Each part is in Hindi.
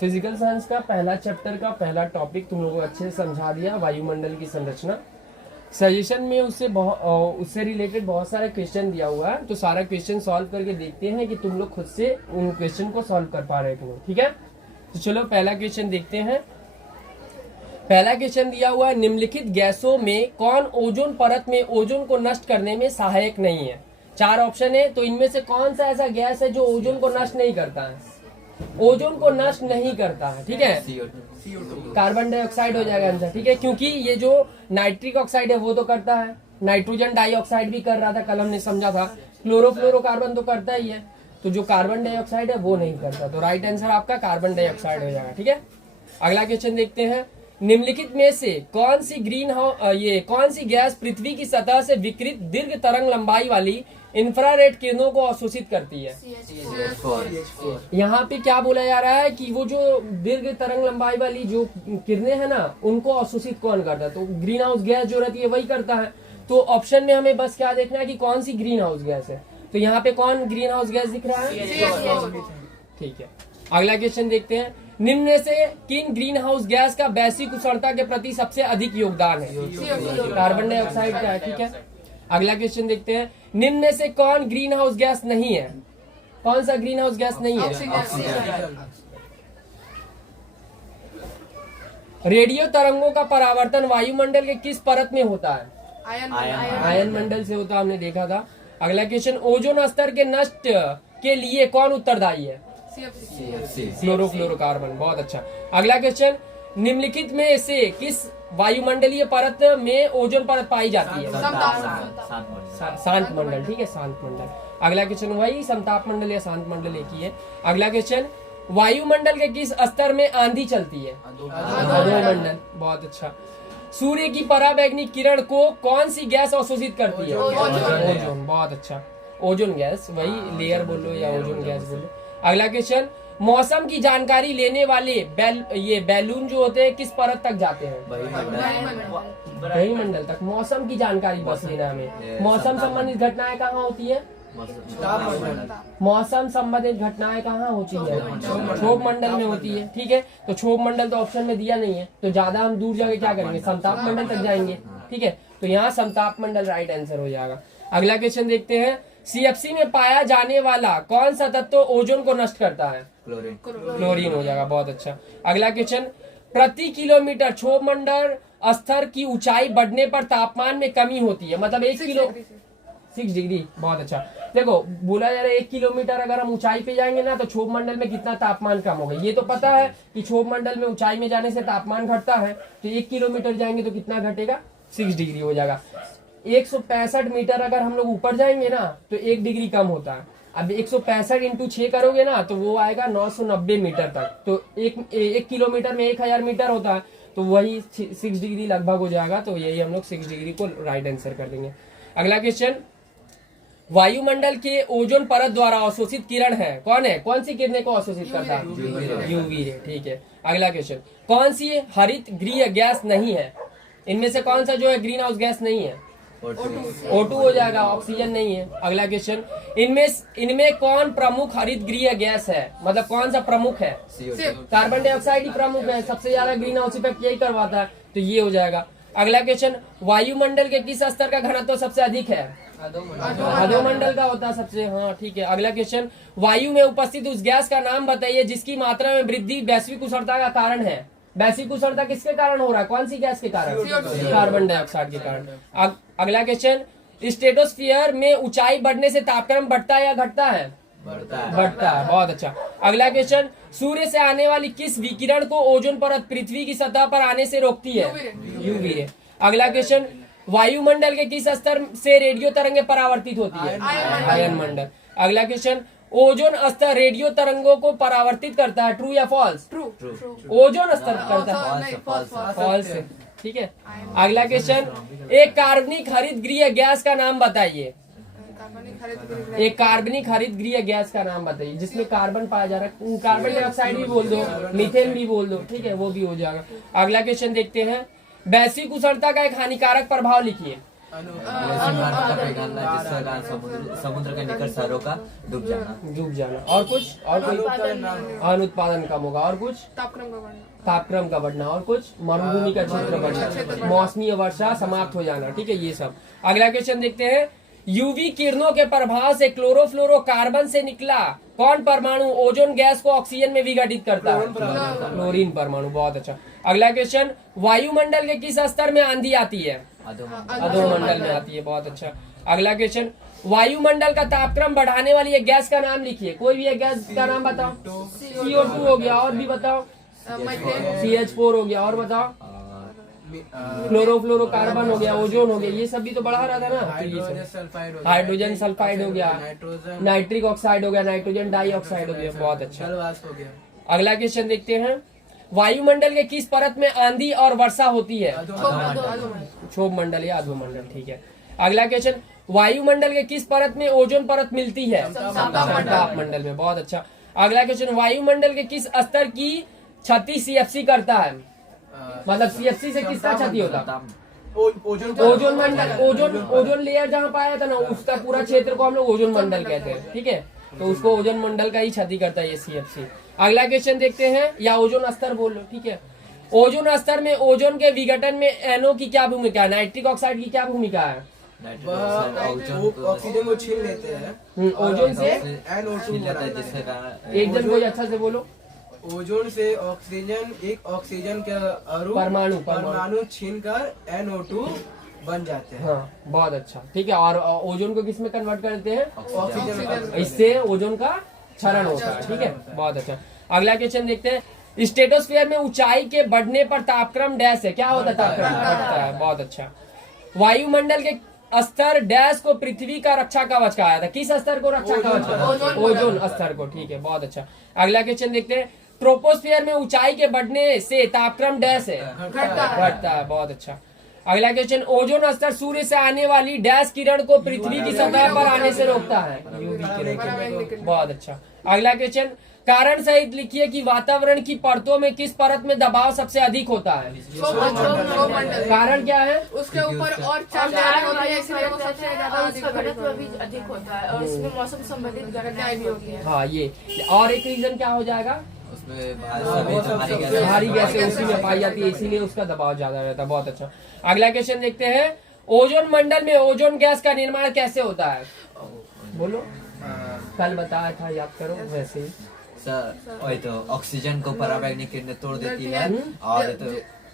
फिजिकल साइंस का पहला चैप्टर का पहला टॉपिक तुम लोगों को अच्छे से समझा दिया, वायुमंडल की संरचना। सजेशन में उससे रिलेटेड बहुत सारे क्वेश्चन दिया हुआ है, तो सारा क्वेश्चन सॉल्व करके देखते हैं कि तुम लोग खुद से उन क्वेश्चन को सॉल्व कर पा रहे हो। ठीक है, तो चलो पहला क्वेश्चन देखते हैं। पहला क्वेश्चन दिया हुआ है, निम्नलिखित गैसों में कौन ओजोन परत में ओजोन को नष्ट करने में सहायक नहीं है? 4 ऑप्शन है, तो इनमें से कौन सा ऐसा गैस है जो ओजोन को नष्ट नहीं करता है? ओजोन को नष्ट नहीं करता है, ठीक है, कार्बन डाइऑक्साइड हो जाएगा आंसर। ठीक है, क्योंकि ये जो नाइट्रिक ऑक्साइड है वो तो करता है, नाइट्रोजन डाइऑक्साइड भी कर रहा था, कल हमने समझा था, क्लोरोफ्लोरोकार्बन तो करता ही है, तो जो कार्बन डाइऑक्साइड है वो नहीं करता, तो राइट आंसर आपका कार्बन डाइऑक्साइड हो जाएगा। ठीक है, अगला क्वेश्चन देखते हैं। निम्नलिखित में से कौन सी गैस पृथ्वी की सतह से विकिरित दीर्घ तरंग लंबाई वाली इंफ्रारेड किरणों को अवशोषित करती है? यहाँ पे क्या बोला जा रहा है कि वो जो दीर्घ तरंग लंबाई वाली जो किरणें हैं ना, उनको अवशोषित कौन करता है? तो ग्रीन हाउस गैस जो रहती है वही करता है। तो ऑप्शन में हमें बस क्या देखना है कि कौन सी ग्रीन हाउस गैस है। तो यहाँ पे कौन ग्रीन हाउस गैस दिख रहा है? ठीक है, अगला क्वेश्चन देखते हैं। निम्न में से किन ग्रीन हाउस गैस का वैश्विक उष्णता के प्रति सबसे अधिक योगदान है? कार्बन डाइऑक्साइड का है। ठीक है, अगला क्वेश्चन देखते हैं। निम्न में से कौन ग्रीन हाउस गैस नहीं है? कौन सा ग्रीन हाउस गैस नहीं है? रेडियो तरंगों का परावर्तन वायुमंडल के किस परत में होता है? आयन मंडल से होता, हमने देखा था। अगला क्वेश्चन, ओजोन स्तर के नष्ट के लिए कौन उत्तरदायी है? क्लोरोफ्लोरोकार्बन। बहुत अच्छा। अगला क्वेश्चन, निम्नलिखित में से किस वायुमंडलीय परत में ओजोन परत पाई जाती है? शांत मंडल। ठीक है, शांत मंडल। अगला क्वेश्चन वही समताप मंडल या शांत मंडल एक ही है। अगला क्वेश्चन, वायुमंडल के किस स्तर में आंधी चलती है? अधोमंडल। बहुत अच्छा। सूर्य की पराबैंगनी किरण को कौन सी गैस अवशोषित करती है? ओजोन। बहुत अच्छा, ओजोन गैस, वही लेयर बोलो या ओजोन गैस बोलो। अगला क्वेश्चन, मौसम की जानकारी लेने वाले बैलून जो होते हैं किस परत तक जाते हैं? वायुमंडल तक। मौसम की जानकारी बस लेना हमें। मौसम संबंधित घटनाएं कहाँ होती है? मौसम संबंधित घटनाएं कहाँ होती है? क्षोभ मंडल में होती है। ठीक है, तो क्षोभ मंडल तो ऑप्शन में दिया नहीं है, तो ज्यादा हम दूर जाके क्या करेंगे? समताप मंडल तक जाएंगे। ठीक है, तो यहाँ समताप मंडल राइट आंसर हो जाएगा। अगला क्वेश्चन देखते हैं। CFC में पाया जाने वाला कौन सा तत्व ओजोन को नष्ट करता है? क्लोरीन हो जाएगा। बहुत अच्छा। अगला क्वेश्चन, प्रति किलोमीटर क्षोभ मंडल स्तर की ऊंचाई बढ़ने पर तापमान में कमी होती है, मतलब 6 डिग्री। बहुत अच्छा। देखो बोला जा रहा है 1 किलोमीटर अगर हम ऊंचाई पे जाएंगे ना तो क्षोभ मंडल में कितना तापमान कम होगा, ये तो पता है कि क्षोभ मंडल में ऊंचाई में जाने से तापमान घटता है, तो 1 किलोमीटर जाएंगे तो कितना घटेगा? 6 डिग्री हो जाएगा। 165 मीटर अगर हम लोग ऊपर जाएंगे ना तो 1 डिग्री कम होता है। अब 165 इंटू 6 करोगे ना तो वो आएगा 990 मीटर तक, तो एक किलोमीटर में 1000 मीटर होता है, तो वही 6 डिग्री लगभग हो जाएगा, तो यही हम लोग 6 डिग्री को राइट आंसर कर देंगे। अगला क्वेश्चन, वायुमंडल के ओजोन परत द्वारा अवशोषित किरण है, कौन है? कौन सी किरणें को अवशोषित करता है? UV ray. ठीक है, अगला क्वेश्चन, कौन सी हरित गृह गैस नहीं है? इनमें से कौन सा जो है ग्रीन हाउस गैस नहीं है? O2 हो जाएगा, ऑक्सीजन नहीं है। अगला क्वेश्चन, इनमें कौन प्रमुख हरित गृह गैस है, मतलब कौन सा प्रमुख है? कार्बन डाइऑक्साइड ही प्रमुख है, सबसे ज्यादा ग्रीन हाउस इफेक्ट यही करवाता है, तो ये हो जाएगा। अगला क्वेश्चन, वायुमंडल के किस स्तर का घनत्व सबसे अधिक है? अधोमंडल का होता है सबसे। हाँ ठीक है। अगला क्वेश्चन, वायु में उपस्थित उस गैस का नाम बताइए जिसकी मात्रा में वृद्धि वैश्विक उष्णता का कारण है? वैश्विक उष्णता किसके कारण हो रहा है? कौन सी गैस के कारण? कार्बन डाइऑक्साइड के कारण। अगला क्वेश्चन, स्ट्रेटोस्फीयर में ऊंचाई बढ़ने से तापक्रम बढ़ता है या घटता है? बढ़ता है। बहुत अच्छा। अगला क्वेश्चन, सूर्य से आने वाली किस विकिरण को ओजोन परत पृथ्वी की सतह पर आने से रोकती है? UV ray. अगला क्वेश्चन, वायुमंडल के किस स्तर से रेडियो तरंगें परावर्तित होती है? आयन मंडल। अगला क्वेश्चन, ओजोन स्तर रेडियो तरंगों को परावर्तित करता है, ट्रू या फॉल्स? ट्रू। ओजोन स्तर करता है, फॉल्स। ठीक है। अगला क्वेश्चन, एक कार्बनिक हरित गृह गैस का नाम बताइए। एक कार्बनिक हरित गृह गैस का नाम बताइए जिसमें कार्बन पाया जा रहा है। कार्बन डाइऑक्साइड भी बोल दो, मीथेन भी बोल दो, ठीक है, वो भी हो जाएगा। अगला क्वेश्चन देखते हैं। वैश्विक उष्णता का एक हानिकारक प्रभाव लिखिए। सीमांत का पिघलना, जिसका कारण समुद्र के निकट शहरों का डूब जाना। और कुछ, और कोई? अनुत्पादन कम होगा। और कुछ? तापक्रम का बढ़ना। और कुछ? मरुभूमि का क्षेत्र बढ़ना, मौसमी वर्षा समाप्त हो जाना। ठीक है, ये सब। अगला क्वेश्चन देखते हैं। यूवी किरणों के प्रभाव से क्लोरोफ्लोरोकार्बन से निकला कौन परमाणु ओजोन गैस को ऑक्सीजन में विघटित करता है? क्लोरीन परमाणु। बहुत अच्छा। अगला क्वेश्चन। वायुमंडल के किस स्तर में आंधी आती है? अधोमंडल में आती है। बहुत अच्छा। अगला क्वेश्चन। वायुमंडल का तापक्रम बढ़ाने वाली एक गैस का नाम लिखिए। कोई भी एक गैस का नाम बताओ। CO2 हो गया। और भी बताओ। CH4 हो गया। और बताओ। क्लोरोफ्लोरोकार्बन हो गया, ओजोन हो गया। ये सब भी तो बढ़ा रहा था ना। हाइड्रोजन सल्फाइड हो गया, नाइट्रिक ऑक्साइड हो गया, नाइट्रोजन डाइऑक्साइड हो गया। बहुत अच्छा। अगला क्वेश्चन देखते हैं। वायुमंडल के किस परत में आंधी और वर्षा होती है? क्षोभ मंडल या अधोमंडल। ठीक है। अगला क्वेश्चन। वायुमंडल के किस परत में ओजोन परत मिलती है? संताप मंडल में। बहुत अच्छा। अगला क्वेश्चन। वायुमंडल के किस स्तर की क्षति CFC करता है? मतलब CFC से किसका क्षति होता? ओजोन मंडल। ओजोन लेयर जहाँ पाया था ना, उसका पूरा क्षेत्र को हम लोग ओजोन मंडल कहते हैं। ठीक है, तो उसको ओजोन मंडल का ही क्षति करता है ये CFC। अगला क्वेश्चन देखते हैं, या ओजोन स्तर बोल लो। ठीक है। ओजोन स्तर में ओजोन के विघटन में NO की क्या भूमिका है? नाइट्रिक ऑक्साइड की क्या भूमिका है? ऑक्सीजन को छीन लेते हैं ओजोन से एक जन कोई अच्छा से बोलो। ओजोन से ऑक्सीजन, एक ऑक्सीजन के परमाणु छीनकर NO2 बन जाते हैं। हाँ, बहुत अच्छा। ठीक है। और ओजोन को किस में कन्वर्ट करते हैं? ऑक्सीजन। इससे ओजोन का क्षरण होता है। ठीक है, बहुत अच्छा। अगला क्वेश्चन देखते हैं। स्ट्रेटोस्फीयर में ऊंचाई के बढ़ने पर तापक्रम डैश है। क्या होता है? तापक्रम बढ़ता है। बहुत अच्छा। वायुमंडल के स्तर डैश को पृथ्वी का रक्षा कवच कहा था। किस स्तर को रक्षा कवच? ओजोन स्तर को। ठीक है, बहुत अच्छा। अगला क्वेश्चन देखते हैं। ट्रोपोस्फीयर में ऊंचाई के बढ़ने से तापक्रम डैश है, घटता है। बहुत अच्छा। अगला क्वेश्चन। ओजोन स्तर सूर्य से आने वाली डैश किरण को पृथ्वी की सतह पर आने से रोकता है, यूवी किरण। बहुत अच्छा। अगला क्वेश्चन। कारण सहित लिखिए कि वातावरण की परतों में किस परत में दबाव सबसे अधिक होता है? कारण क्या है? उसके ऊपर और चार होती है, इसलिए वो सबसे ज्यादा उसका घनत्व भी अधिक होता है और इसमें मौसम संबंधित घटनाएं भी होती है। हाँ, ये। और एक रीजन क्या हो जाएगा? उसमें भारी गैसें उसी में पाई जाती है, इसीलिए उसका दबाव ज्यादा रहता है। बहुत अच्छा। अगला क्वेश्चन देखते हैं। ओजोन मंडल में ओजोन गैस का निर्माण कैसे होता है? बोलो। कल बताया था, याद करो। वैसे ही सर, वही तो ऑक्सीजन को पराबैंगनी किरणें तोड़ देती है और तो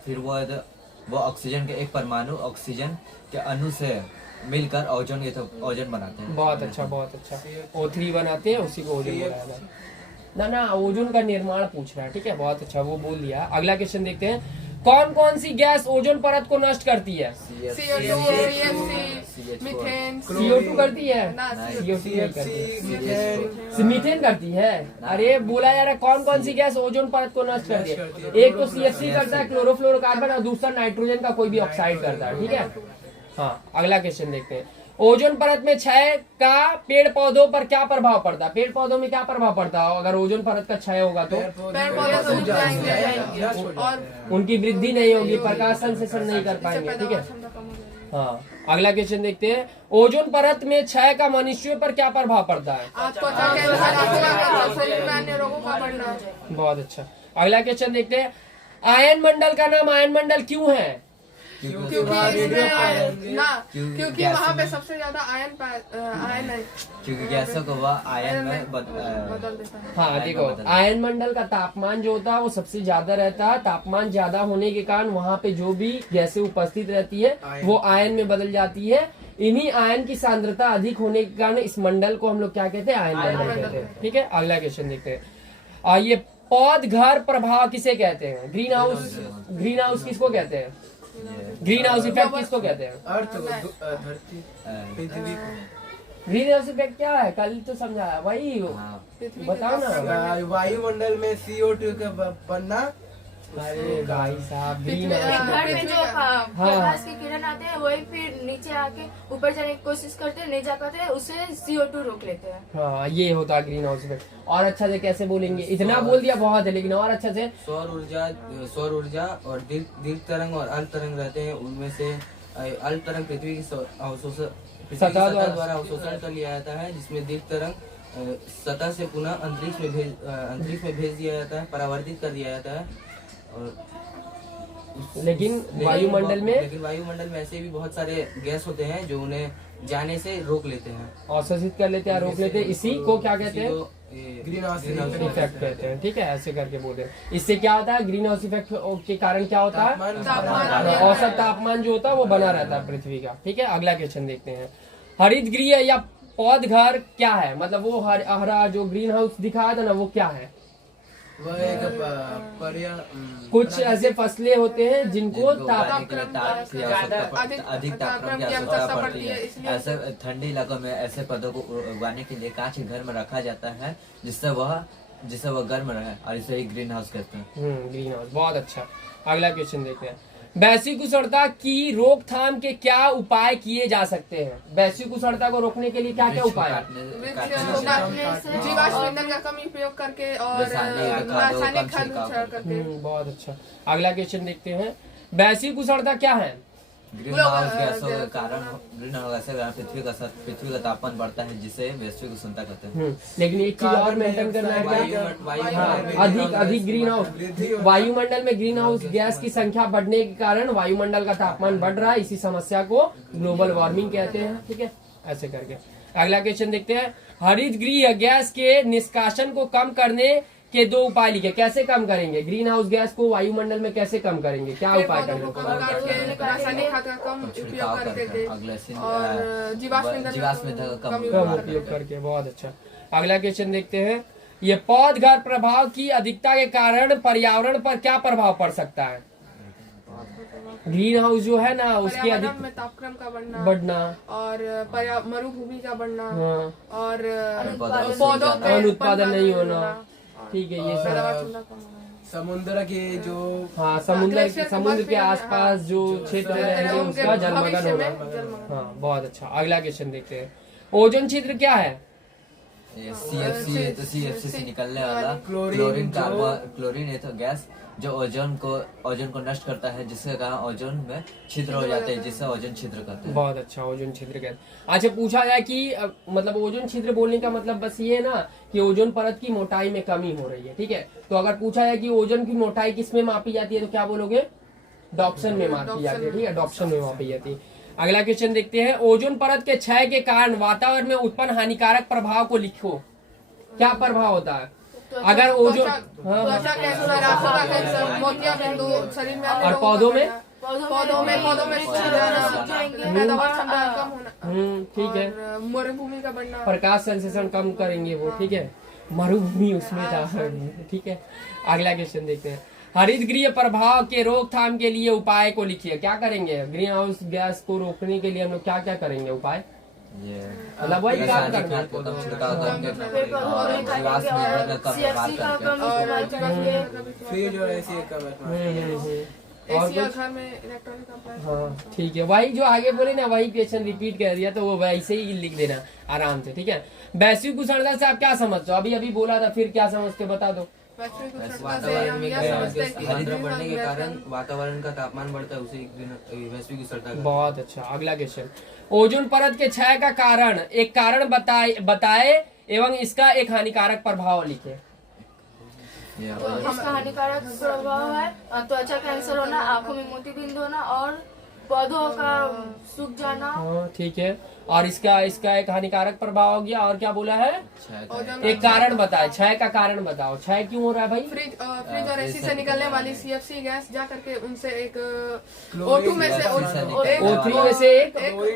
फिर वो ऑक्सीजन के एक परमाणु ऑक्सीजन के अणु से मिलकर ओजोन, ये तो ओजोन बनाते हैं। बहुत अच्छा, बहुत अच्छा। O3 बनाते हैं, उसी को ओजोन बनाया जाता है। ना ओजोन का निर्माण पूछ रहा है। ठीक है, बहुत अच्छा, वो बोल दिया। अगला क्वेश्चन देखते हैं। कौन कौन सी गैस ओजोन परत को नष्ट करती है? CO2, methane. CO2 करती है? CO2 नहीं करती। मीथेन करती है? अरे बोला यार, कौन कौन सी गैस ओजोन परत को नष्ट करती है? एक तो CFC करता है, क्लोरोफ्लोरोकार्बन, और दूसरा नाइट्रोजन का कोई भी ऑक्साइड करता है। ठीक है। हाँ, अगला क्वेश्चन देखते हैं। ओजोन परत में क्षय का पेड़ पौधों पर क्या प्रभाव पड़ता है? पेड़ पौधों में क्या प्रभाव पड़ता है अगर ओजोन परत का क्षय होगा तो? पेड़ पौधे सूख जाएंगे और उनकी वृद्धि नहीं होगी, प्रकाश संश्लेषण नहीं कर पाएंगे। ठीक है। हाँ, अगला क्वेश्चन देखते हैं। ओजोन परत में क्षय का मनुष्यों पर क्या प्रभाव पड़ता है? बहुत अच्छा। अगला क्वेश्चन देखते हैं। आयन मंडल का नाम आयन मंडल क्यों है? क्योंकि वहाँ पे सबसे ज्यादा आयन है, क्योंकि गैसों को वह आयन में बदल देता है। हाँ, देखो, आयन मंडल का तापमान जो होता है वो सबसे ज्यादा रहता है। तापमान ज्यादा होने के कारण वहाँ पे जो भी गैसें उपस्थित रहती है वो आयन में बदल जाती है। इन्हीं आयन की सांद्रता अधिक होने के कारण इस मंडल को हम लोग क्या कहते हैं? आयन मंडल कहते हैं। ठीक है। अगला क्वेश्चन देखते हैं। ये पौधघर प्रभाव किसे कहते हैं? ग्रीन हाउस किसको कहते हैं? ग्रीन हाउस इफेक्ट किसको कहते हैं? धरती, पृथ्वी को। ग्रीन हाउस इफेक्ट क्या है? कल तो समझाया, वही बताओ ना। वायुमंडल में CO2 का बनना। अरे भाई साहब, ग्रीन घर में जो प्रकाश की किरण आते हैं वही फिर नीचे आके ऊपर जाने की कोशिश करते हैं, नहीं जा पाते हैं, उससे CO2 रोक लेते हैं। हाँ, ये होता है ग्रीन हाउस इफेक्ट। और अच्छा से कैसे बोलेंगे? इतना बोल दिया बहुत है, लेकिन और अच्छा से। सौर ऊर्जा और दीर्घ तरंग और अल्प तरंग रहते हैं, उनमें से अल्प तरंग पृथ्वी की सतह द्वारा अवशोषण कर लिया जाता है, जिसमें दीर्घ तरंग सतह से पुनः अंतरिक्ष में भेज दिया जाता है, परावर्तित कर दिया जाता है। और लेकिन वायुमंडल में ऐसे भी बहुत सारे गैस होते हैं जो उन्हें जाने से रोक लेते हैं, अवशोषित कर लेते हैं, रोक लेते हैं। इसी को क्या कहते हैं? ग्रीन हाउस इफेक्ट कहते हैं। ठीक है, ऐसे करके बोलते हैं। इससे क्या होता है? ग्रीन हाउस इफेक्ट के कारण क्या होता है? औसत तापमान जो होता है वो बना रहता है पृथ्वी का। ठीक है, अगला क्वेश्चन देखते हैं। हरित गृह या पौधघर क्या है? मतलब वो हरा जो ग्रीन हाउस दिखाया था ना, वो क्या है? वह एक कुछ ऐसे फसलें होते हैं जिनको अधिक तापमान की आवश्यकता पड़ती है। ऐसे ठंडी इलाकों में ऐसे पौधों को उगाने के लिए कांच के घर में रखा जाता है, जिससे वह गर्म रहे, और इसे ही ग्रीन हाउस कहते हैं। ग्रीन हाउस, बहुत अच्छा। अगला क्वेश्चन देखते हैं। वैश्विक उष्णता की रोकथाम के क्या उपाय किए जा सकते हैं? वैश्विक उष्णता को रोकने के लिए क्या क्या उपाय है? जीवाश्म ईंधन का कम उपयोग करके और रासायनिक खाद करके। बहुत अच्छा। अगला क्वेश्चन देखते हैं। वैश्विक उष्णता क्या है? ग्रीन हाउस गैसों के कारण पृथ्वी का तापमान बढ़ता है, जिसे वैश्विक उष्णता कहते हैं। लेकिन एक चीज और मेंटेन करना है क्या? अधिक ग्रीन हाउस, वायुमंडल में ग्रीन हाउस गैस की संख्या बढ़ने के कारण वायुमंडल का तापमान बढ़ रहा है। इसी समस्या को ग्लोबल वार्मिंग कहते हैं। ठीक है, ऐसे करके। अगला क्वेश्चन देखते हैं। हरित गृह गैस के निष्कासन को कम करने के दो उपाय लिखे। कैसे कम करेंगे ग्रीन हाउस गैस को वायुमंडल में? कैसे कम करेंगे? क्या उपाय करेंगे? रासायनिक खाद का कम उपयोग करके और जीवाश्म ईंधन का कम उपयोग करके। बहुत अच्छा। अगला क्वेश्चन देखते हैं। ये पौधघर प्रभाव की अधिकता के कारण पर्यावरण पर क्या प्रभाव पड़ सकता है? ग्रीन हाउस जो है ना, उसके अधिक में तापक्रम का बढ़ना और मरुभूमि का बढ़ना और पौधों अनुत्पादन नहीं होना। ठीक है, ये सब समुद्र के जो समुद्र के आसपास जो क्षेत्र रहेंगे उसका जलमग्न होगा। हाँ, बहुत अच्छा। अगला क्वेश्चन देखते हैं। ओजोन क्षेत्र क्या है? CFC से निकलने वाला क्लोरीन गैस जो ओजोन को नष्ट करता है, जिसके कारण ओजोन में छिद्र हो जाते हैं, जिससे ओजोन छिद्र कहते हैं। बहुत अच्छा, ओजोन छिद्र कहते हैं। अच्छा, पूछा जाए कि मतलब ओजोन छिद्र बोलने का मतलब बस ये है ना कि ओजोन परत की मोटाई में कमी हो रही है। ठीक है, तो अगर पूछा जाए कि ओजोन की मोटाई किस में मापी जाती है, तो क्या बोलोगे? डॉप्सन में मापी जाती है। ठीक है, डॉप्सन में मापी जाती है। अगला क्वेश्चन देखते हैं। ओजोन परत के क्षय के कारण वातावरण में उत्पन्न हानिकारक प्रभाव को लिखो। क्या प्रभाव होता है अगर ओजोन? और पौधों में ठीक है, मरुभूमि का बढ़ना, प्रकाश संश्लेषण कम करेंगे वो। ठीक है, मरुभूमि उसमें था। ठीक है, अगला क्वेश्चन देखते हैं। हरित गृह प्रभाव के रोकथाम के लिए उपाय को लिखिए। क्या करेंगे ग्रीन हाउस गैस को रोकने के लिए? हम लोग क्या क्या करेंगे उपाय? मतलब वही काम करना। और घर में इलेक्ट्रॉनिक अप्लायंस। हाँ, ठीक है, वही जो आगे बोले ना वही क्वेश्चन रिपीट कर दिया, तो वो वैसे ही लिख देना आराम से। ठीक है, वैश्विक उष्णता से आप क्या समझते हो? अभी बोला था, फिर क्या समझते हो बता दो। हरित बढ़ने के कारण वातावरण का तापमान बढ़ता है, उसे वैश्विक उष्णता। बहुत अच्छा। अगला क्वेश्चन। ओजोन परत के क्षय का कारण एक कारण बताए एवं इसका एक हानिकारक प्रभाव लिखे। तो इसका हानिकारक प्रभाव है त्वचा कैंसर होना, आंखों में मोतियाबिंद होना और पौधों का सूख जाना। ठीक है, और इसका एक हानिकारक प्रभाव हो गया। और क्या बोला है? एक कारण बताए, क्षय का कारण बताओ। क्षय क्यों हो रहा है भाई? फ्रिज और एसी से निकलने वाली CFC गैस जा करके उनसे एक O2 में से एक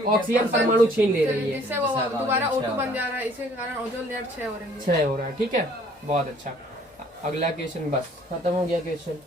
ऑक्सीजन परमाणु छीन ले रही है, जिससे वो दोबारा O2 बन जा रहा है। इसी कारण ओजोन लेयर क्षय हो रही है। क्षय हो रहा है। ठीक है, बहुत अच्छा। अगला क्वेश्चन, बस खत्म हो गया क्वेश्चन।